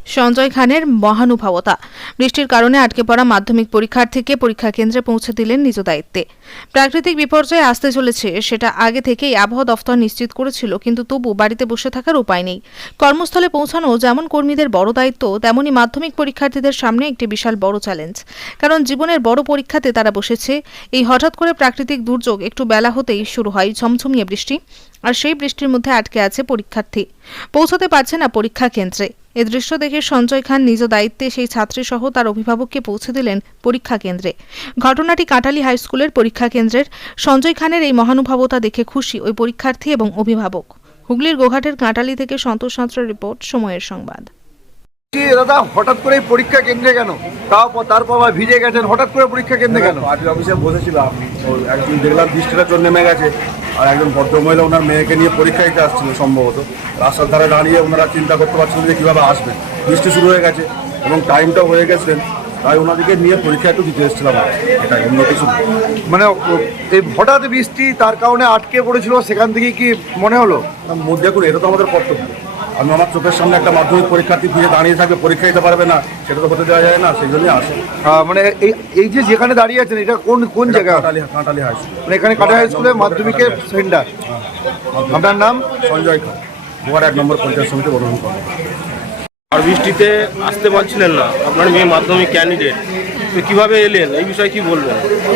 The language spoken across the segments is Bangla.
সঞ্জয় খানের মহানুভবতা। বৃষ্টির কারণে আটকে পড়া মাধ্যমিক পরীক্ষার্থীকে পরীক্ষা কেন্দ্রে পৌঁছে দিলেন নিজ দায়িত্বে। প্রাকৃতিক বিপর্যয় আসতে চলেছে সেটা আগে থেকেই আবহাওয়া দফতর নিশ্চিত করেছিল, কিন্তু তবু বাড়িতে বসে থাকার উপায় নেই। কর্মস্থলে পৌঁছানো যেমন কর্মীদের বড় দায়িত্ব, তেমনি মাধ্যমিক পরীক্ষার্থীদের সামনে একটি বিশাল বড় চ্যালেঞ্জ। কারণ জীবনের বড় পরীক্ষাতে তারা বসেছে। এই হঠাৎ করে প্রাকৃতিক দুর্যোগ একটু বেলা হতেই শুরু হয় ঝমঝমিয়ে বৃষ্টি, আর সেই বৃষ্টির মধ্যে আটকে আছে পরীক্ষার্থী, পৌঁছাতে পারছে না পরীক্ষা কেন্দ্রে। এ দৃশ্য দেখে সঞ্জয় খান নিজ দায়িত্বে সেই ছাত্রী সহ তার অভিভাবককে পৌঁছে দিলেন পরীক্ষা কেন্দ্রে। ঘটনাটি কাটালি হাই স্কুলের পরীক্ষা কেন্দ্রের। সঞ্জয় খানের এই মহানুভবতা দেখে খুশি ওই পরীক্ষার্থী এবং অভিভাবক। হুগলির গোঘাটের কাটালি থেকে সন্তোষ সাঁতরার রিপোর্ট, সময়ের সংবাদ। দাদা, হঠাৎ করে পরীক্ষা কেন্দ্রে কেন? তারপর ভিজে গেছেন, হঠাৎ করে পরীক্ষা কেন্দ্রে কেন? পার্টি অফিসে বসেছিলাম, একজন দেখলাম বৃষ্টিটা জন্য নেমে গেছে, আর একজন ভদ্রমহিলা ওনার মেয়েকে নিয়ে পরীক্ষা দিতে আসছিল সম্ভবত। রাস্তার ধারে দাঁড়িয়ে ওনারা চিন্তা করতে পারছিলেন যে কীভাবে আসবেন, বৃষ্টি শুরু হয়ে গেছে এবং টাইমটাও হয়ে গেছিলেন, তাই ওনাদেরকে নিয়ে পরীক্ষা একটু দিতে এসেছিলাম। এটাই, অন্য কিছু মানে এই হঠাৎ বৃষ্টি, তার কারণে আটকে পড়েছিল, সেখান থেকে কি মনে হলো? দেখুন, এটা তো আমাদের কর্তব্য। আমি আমার চোখের সামনে একটা মাধ্যমিক পরীক্ষার্থী ফিরে দাঁড়িয়ে থাকবে, পরীক্ষা দিতে পারবে না, সেটা তো হতে দেওয়া যায় না, সেই জন্যই আসে। মানে এই যে যেখানে দাঁড়িয়ে আছেন, এটা কোন জায়গা? Kantali high school. মানে এখানে কাটালি হাই স্কুলের মাধ্যমিকের সেন্টার। আপনার নাম? সঞ্জয় খান, 1 নম্বর পঞ্চায়েত সমিতি বর্ণন করেন। আর বৃষ্টিতে আসতে পারছিলেন না, আপনার মেয়ে মাধ্যমিক ক্যান্ডিডেট, তো কীভাবে এলেন, এই বিষয়ে কি বলবেন?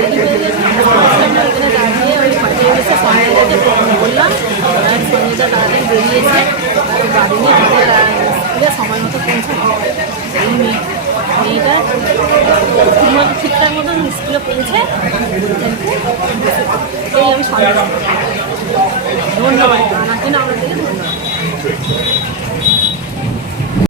সময় মতো মেয়েটা ঠিকঠাক মতন স্কুলে পৌঁছে এই আমি ধন্যবাদ।